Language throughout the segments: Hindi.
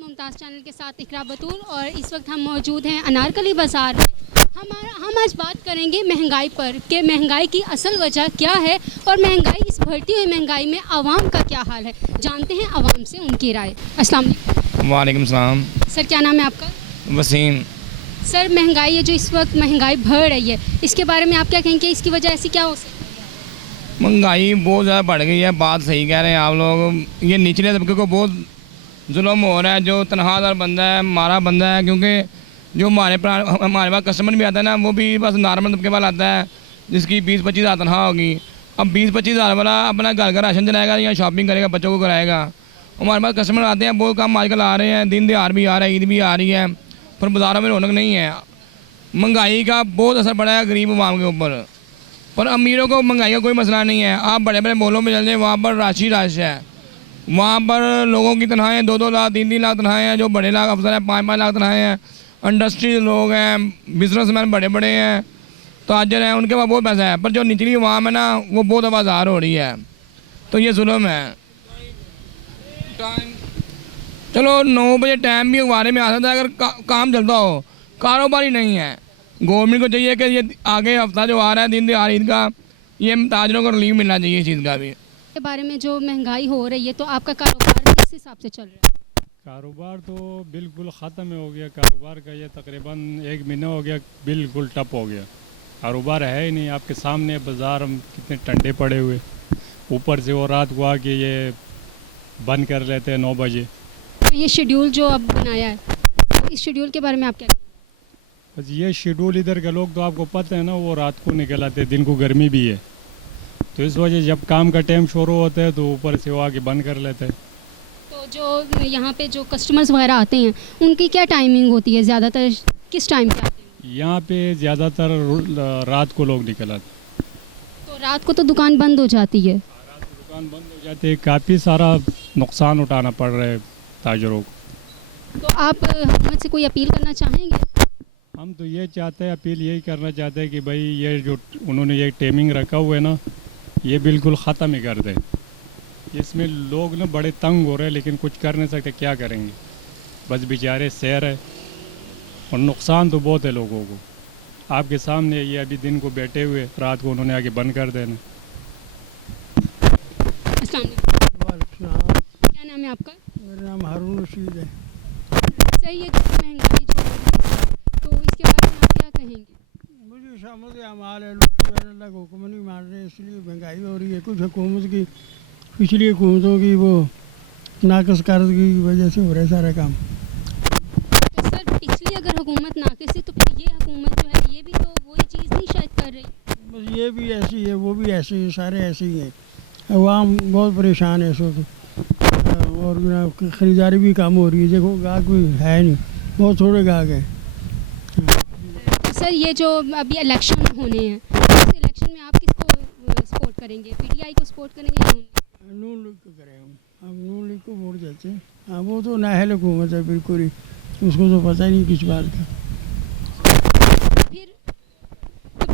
मुमताज़ चैनल के साथ इकरा बतूल और इस वक्त हम मौजूद हैं अनारकली बाज़ार में। हम आज बात करेंगे महंगाई पर कि महंगाई की असल वजह क्या है और महंगाई इस बढ़ती हुई महंगाई में आवाम का क्या हाल है। जानते हैं आवाम से उनकी राय। अस्सलाम वालेकुम। वालेकुम सलाम। सर क्या नाम है आपका? वसीम। सर महंगाई है जो इस वक्त महंगाई बढ़ रही है, इसके बारे में आप क्या कहेंगे? इसकी वजह ऐसी क्या हो सकती है? महंगाई बहुत ज़्यादा बढ़ गई है, बात सही कह रहे हैं आप लोग। ये निचले तबके को बहुत जुल्म हो रहा है। जो तनख्वाहदार बंदा है, मारा बंदा है, क्योंकि जो हमारे पास कस्टमर भी आता है ना, वो भी बस नॉर्मल तबके वाला आता है जिसकी 20-25 हज़ार तनख्वाह होगी। अब 20-25 हज़ार वाला अपना घर का राशन चलाएगा या शॉपिंग करेगा, बच्चों को कराएगा। हमारे पास कस्टमर आते हैं, बहुत कम आजकल आ रहे हैं। दिन दिहाड़ भी आ रहा है, ईद भी आ रही है, पर बाज़ारों में रौनक नहीं है। महंगाई का बहुत असर पड़ा है गरीब आवाम के ऊपर। पर अमीरों को महंगाई का कोई मसला नहीं है। आप बड़े बड़े मॉलों में चल जाए, वहाँ पर राशि है। वहाँ पर लोगों की तनख्वाहें 2-2 लाख 3-3 लाख तनख्वाहें हैं। जो बड़े लाख अफसर हैं 5-5 लाख तनख्वाहें हैं। इंडस्ट्री लोग हैं, बिजनेसमैन बड़े बड़े हैं, ताजर हैं, उनके पास बहुत पैसा है। पर जो निचली आवाम है ना, वो बहुत आवाज़ार हो रही है। तो ये जुल्म है। चलो 9 बजे टाइम भी अखबार में आ सकता है अगर काम चलता हो, कारोबार ही नहीं है। गवर्नमेंट को चाहिए कि ये आगे हफ्ता जो आ रहा है दिन दिहाड़ ईद का, ये ताजरों को रिलीफ मिलना चाहिए इस चीज़ का भी। के बारे में जो महंगाई हो रही है तो आपका कारोबार किस हिसाब से चल रहा है? कारोबार तो बिल्कुल ख़त्म हो गया। कारोबार का ये तकरीबन 1 महीना हो गया, बिल्कुल टप हो गया। कारोबार है ही नहीं। आपके सामने बाज़ार कितने टंडे पड़े हुए, ऊपर से वो रात को आके ये बंद कर लेते हैं 9 बजे। तो ये शेड्यूल जो अब बनाया है, तो इस शेड्यूल के बारे में आप क्या कहेंगे? बस ये शेड्यूल इधर के लोग तो आपको पता है ना, वो रात को निकल आते, दिन को गर्मी भी है, तो इस वजह जब काम का टाइम शुरू होता है तो ऊपर से वो आके बंद कर लेते हैं। तो जो यहाँ पे जो कस्टमर्स वगैरह आते हैं उनकी क्या टाइमिंग होती है? ज़्यादातर किस टाइम पे आते हैं? यहाँ पे ज़्यादातर रात को लोग निकल आते। तो रात को तो दुकान बंद हो जाती है। रात को दुकान बंद हो जाती है, काफ़ी सारा नुकसान उठाना पड़ रहा है ताजरों को। तो आप हुकूमत से कोई अपील करना चाहेंगे? हम तो ये चाहते हैं, अपील यही करना चाहते हैं कि भाई ये जो उन्होंने ये टाइमिंग रखा हुआ है ना, ये बिल्कुल ख़त्म ही कर दें। इसमें लोग ना बड़े तंग हो रहे हैं, लेकिन कुछ कर नहीं सकते, क्या करेंगे। बस बेचारे सैर है और नुकसान तो बहुत है लोगों को। आपके सामने ये अभी दिन को बैठे हुए, रात को उन्होंने आके बंद कर देना। अस्सलाम वालेकुम। क्या नाम है आपका? मेरा नाम हारून रशीद है। सर ये जो महंगाई जो हो रही है तो इसके बारे में आप क्या कहेंगे? मुझे समझ अमाल है, लोग अल्लाह को हुक्म नहीं मान रहे, इसलिए महंगाई हो रही है। कुछ हुकूमत की, पिछली हुकूमतों की वो नाकस कारदगी की वजह से हो रहा है सारा काम। तो सर पिछली अगर हुकूमत नाकिस है तो फिर ये हुकूमत जो है ये भी तो वही चीज़ नहीं शायद कर रही। बस ये भी ऐसी है, वो भी ऐसे ही, सारे ऐसे ही हैं। अवाम बहुत परेशान है इस वक्त, और ख़रीदारी भी कम हो रही है। देखो गाहक भी है नहीं, बहुत थोड़े गाहक हैं। सर ये जो अभी इलेक्शन होने हैं, इस इलेक्शन में आप किसको सपोर्ट करेंगे? पीटीआई को सपोर्ट करेंगे या नून लीग को करें हम नून लीग को वोट देते हैं। हाँ, वो तो नाअहल हुकूमत है बिल्कुल ही, उसको तो पता ही नहीं किस बात का।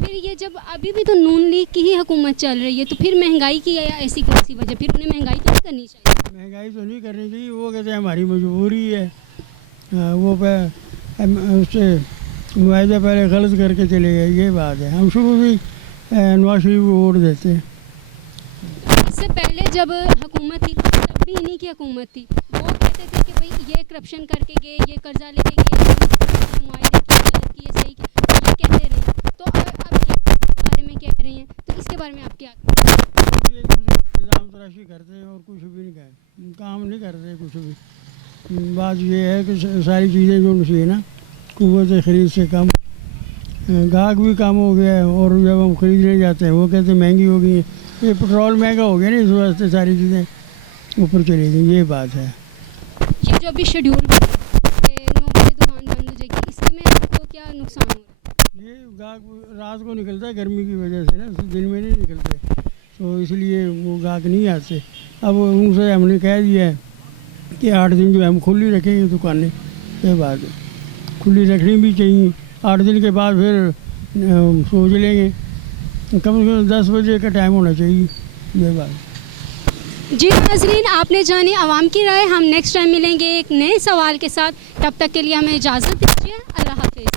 फिर ये जब अभी भी तो नून लीग की ही हुकूमत चल रही है तो फिर महंगाई की ऐसी कौन सी वजह? फिर उन्हें महंगाई तो नहीं करनी चाहिए। महंगाई तो नहीं करनी चाहिए, वो कहते हैं हमारी मजबूरी है। वो उससे मुआवजा पहले गलत करके चले गए, ये बात है। हम शुरू भी नवाज शरीफ को वोट देते हैं। इससे पहले जब हुकूमत थी तब भी इन्हीं की हुकूमत थी, वो कहते थे कि भाई ये करप्शन करके गए, ये कर्जा लेके गए, मुआवजे की गलत की, सही की, ये कहते रहे। तो अब इस बारे में कह रहे हैं, तो इसके बारे में आप क्या इल्ज़ाम तराशी करते हैं और कुछ भी नहीं कहते, काम नहीं करते कुछ भी। बात ये है कि सारी चीज़ें जो मुझे ना कुव्वत ख़रीद से कम, गाहक भी कम हो गया है। और जब हम ख़रीदने जाते हैं वो कहते हैं महंगी हो गई है। ये पेट्रोल महंगा हो गया ना, इस वजह से सारी चीज़ें ऊपर चली गई, ये बात है। ये जो अभी शेड्यूल 9 बजे दुकान बंद हो जाएगी, इससे में आपको क्या नुकसान हो रहा है? ये गाहक रात को निकलता है गर्मी की वजह से ना, दिन में नहीं निकलते, तो इसलिए वो गाहक नहीं आते। अब उनसे हमने कह दिया है कि 8 दिन जो है हम खुली रखेंगे दुकानें, ये बात है। खुली रखनी भी चाहिए। 8 दिन के बाद फिर सोच लेंगे, कम से कम 10 बजे का टाइम होना चाहिए, ये बात। जी नाज़रीन, आपने जानी आवाम की राय। हम नेक्स्ट टाइम मिलेंगे एक नए सवाल के साथ। तब तक के लिए हमें इजाज़त दीजिए। अल्लाह हाफ़िज़।